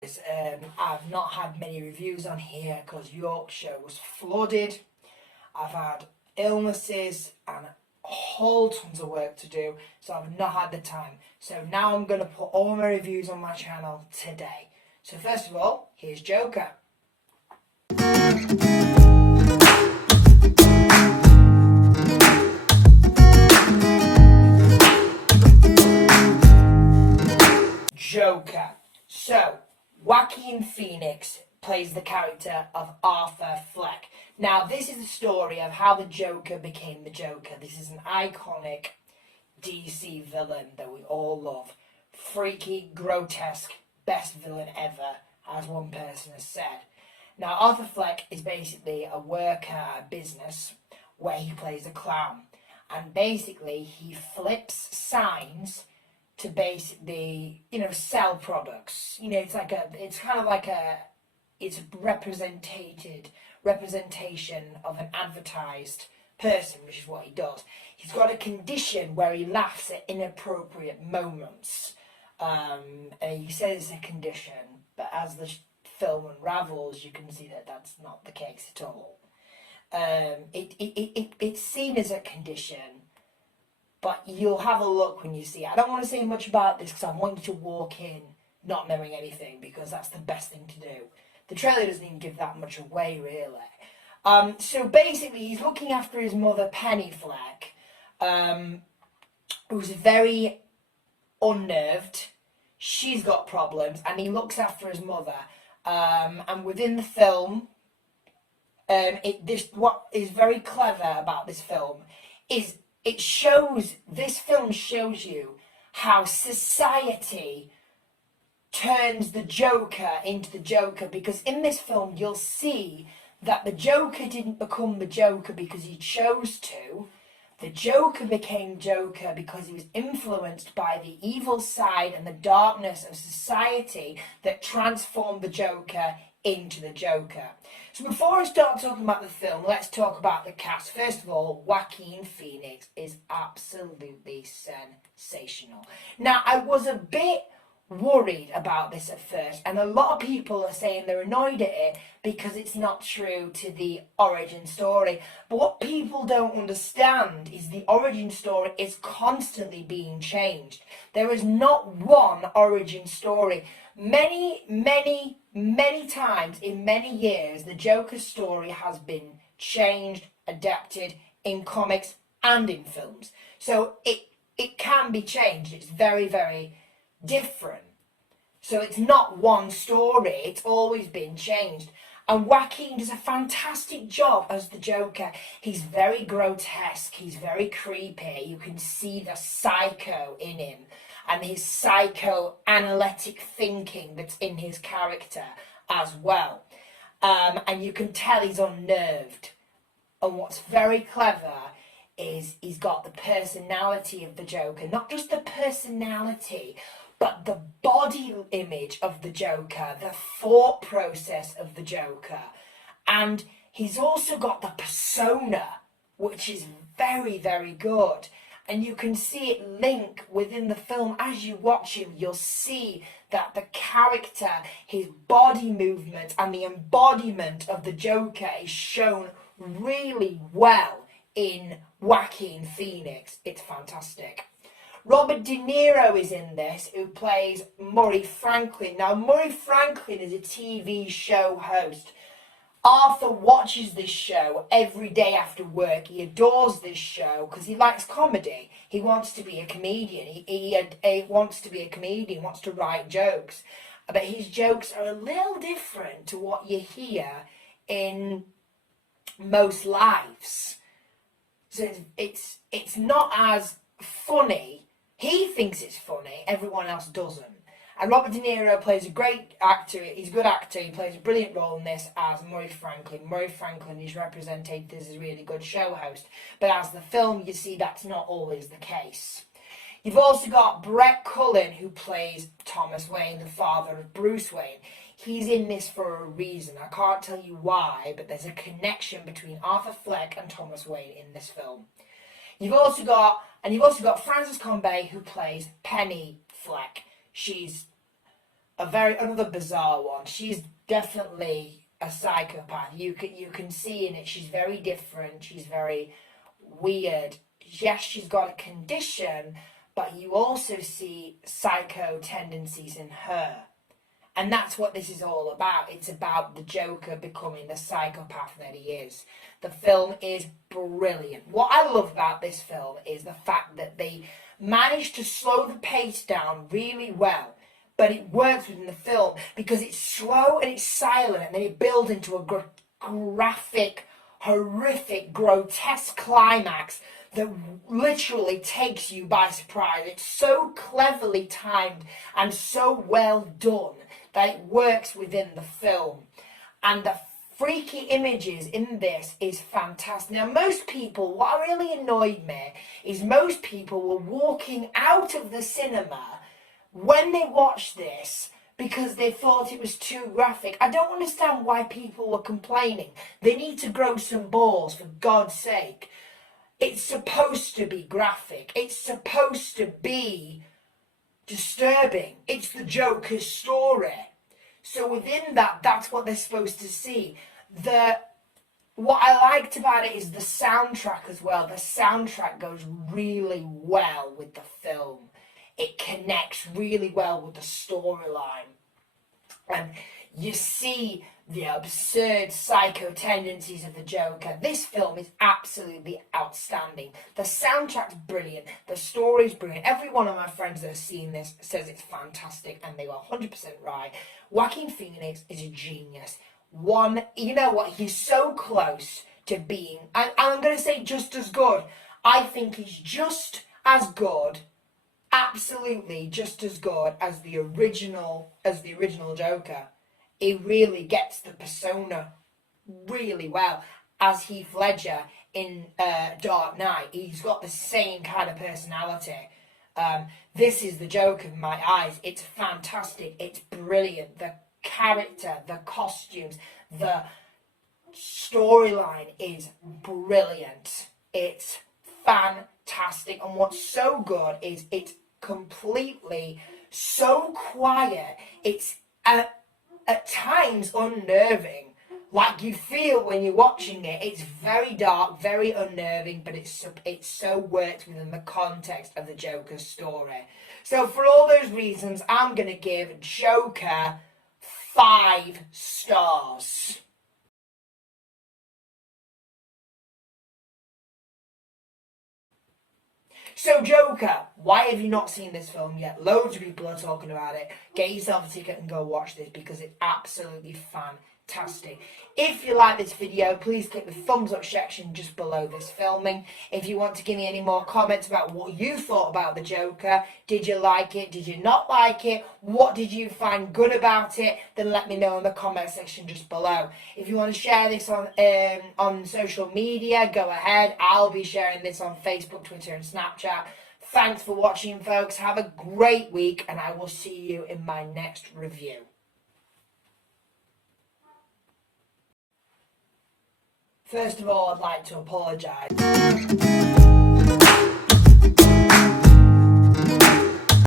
I've not had many reviews on here because Yorkshire was flooded. I've had illnesses and whole tons of work to do, so I've not had the time. So now I'm going to put all my reviews on my channel today. So first of all, here's Joker. Joker. So, Joaquin Phoenix plays the character of Arthur Fleck. Now, this is the story of how the Joker became the Joker. This is an iconic DC villain that we all love. Freaky, grotesque, best villain ever, as one person has said. Now, Arthur Fleck is basically a worker at a business where he plays a clown. And basically, he flips signs to basically, sell products. It's a representation of an advertised person, which is what he does. He's got a condition where he laughs at inappropriate moments. And he says it's a condition, but as the film unravels, you can see that that's not the case at all. It's seen as a condition, but you'll have a look when you see it. I don't want to say much about this because I want you to walk in not knowing anything, because that's the best thing to do. The trailer doesn't even give that much away, really. So basically, he's looking after his mother, Penny Fleck, who's very unnerved. She's got problems, and he looks after his mother. And within the film, what is very clever about this film is this film shows you how society turns the Joker into the Joker, because in this film you'll see that the Joker didn't become the Joker because he chose to. The Joker became Joker because he was influenced by the evil side and the darkness of society that transformed the Joker into the Joker. So before I start talking about the film, let's talk about the cast. First of all, Joaquin Phoenix is absolutely sensational. Now, I was a bit worried about this at first, and a lot of people are saying they're annoyed at it because it's not true to the origin story. But what people don't understand is the origin story is constantly being changed. There is not one origin story. Many times in many years, the Joker story has been changed, adapted in comics and in films. So it can be changed. It's very, very different. So it's not one story, it's always been changed. And Joaquin does a fantastic job as the Joker. He's very grotesque, he's very creepy. You can see the psycho in him and his psychoanalytic thinking that's in his character as well. And you can tell he's unnerved. And what's very clever is he's got the personality of the Joker. Not just the personality, but the body image of the Joker, the thought process of the Joker. And he's also got the persona, which is very, very good. And you can see it link within the film. As you watch him, you'll see that the character, his body movement, and the embodiment of the Joker is shown really well in Joaquin Phoenix. It's fantastic. Robert De Niro is in this, who plays Murray Franklin. Now, Murray Franklin is a TV show host. Arthur watches this show every day after work. He adores this show because he likes comedy. He wants to be a comedian. He wants to be a comedian, wants to write jokes. But his jokes are a little different to what you hear in most lives. So it's not as funny. He thinks it's funny, everyone else doesn't. And Robert De Niro plays a great actor. He's a good actor. He plays a brilliant role in this as Murray Franklin. Murray Franklin is represented as a really good show host. But as the film, you see that's not always the case. You've also got Brett Cullen, who plays Thomas Wayne, the father of Bruce Wayne. He's in this for a reason. I can't tell you why, but there's a connection between Arthur Fleck and Thomas Wayne in this film. You've also got Frances Combé, who plays Penny Fleck. She's another bizarre one. She's definitely a psychopath. You can see in it she's very different. She's very weird. Yes, she's got a condition, but you also see psycho tendencies in her. And that's what this is all about. It's about the Joker becoming the psychopath that he is. The film is brilliant. What I love about this film is the fact that they managed to slow the pace down really well. But it works within the film because it's slow and it's silent, and then it builds into a graphic, horrific, grotesque climax that literally takes you by surprise. It's so cleverly timed and so well done that it works within the film. And the freaky images in this is fantastic. Now, most people, what really annoyed me is most people were walking out of the cinema when they watched this because they thought it was too graphic. I don't understand why people were complaining. They need to grow some balls, for God's sake. It's supposed to be graphic. It's supposed to be disturbing. It's the Joker's story. So within that, that's what they're supposed to see. What I liked about it is the soundtrack as well. The soundtrack goes really well with the film. It connects really well with the storyline. And you see the absurd psycho tendencies of the Joker. This film is absolutely outstanding. The soundtrack's brilliant. The story's brilliant. Every one of my friends that have seen this says it's fantastic, and they were 100% right. Joaquin Phoenix is a genius. You know what? He's so close to being, and I'm going to say just as good. I think he's just as good, absolutely just as good as the original Joker. He really gets the persona really well as Heath Ledger in Dark Knight. He's got the same kind of personality. This is the Joker in my eyes. It's fantastic. It's brilliant. The character, the costumes, the storyline is brilliant. It's fantastic. And what's so good is it's completely so quiet. It's at times unnerving. Like you feel when you're watching it, it's very dark, very unnerving, but it's so worked within the context of the Joker's story. So for all those reasons, I'm going to give Joker 5 stars. So Joker, why have you not seen this film yet? Loads of people are talking about it. Get yourself a ticket and go watch this because it's absolutely fantastic. If you like this video, please click the thumbs up section just below this filming. If you want to give me any more comments about what you thought about the Joker, did you like it, did you not like it, what did you find good about it, then let me know in the comment section just below. If you want to share this on social media, go ahead. I'll be sharing this on Facebook, Twitter and Snapchat. Thanks for watching, folks. Have a great week, and I will see you in my next review. First of all, I'd like to apologise.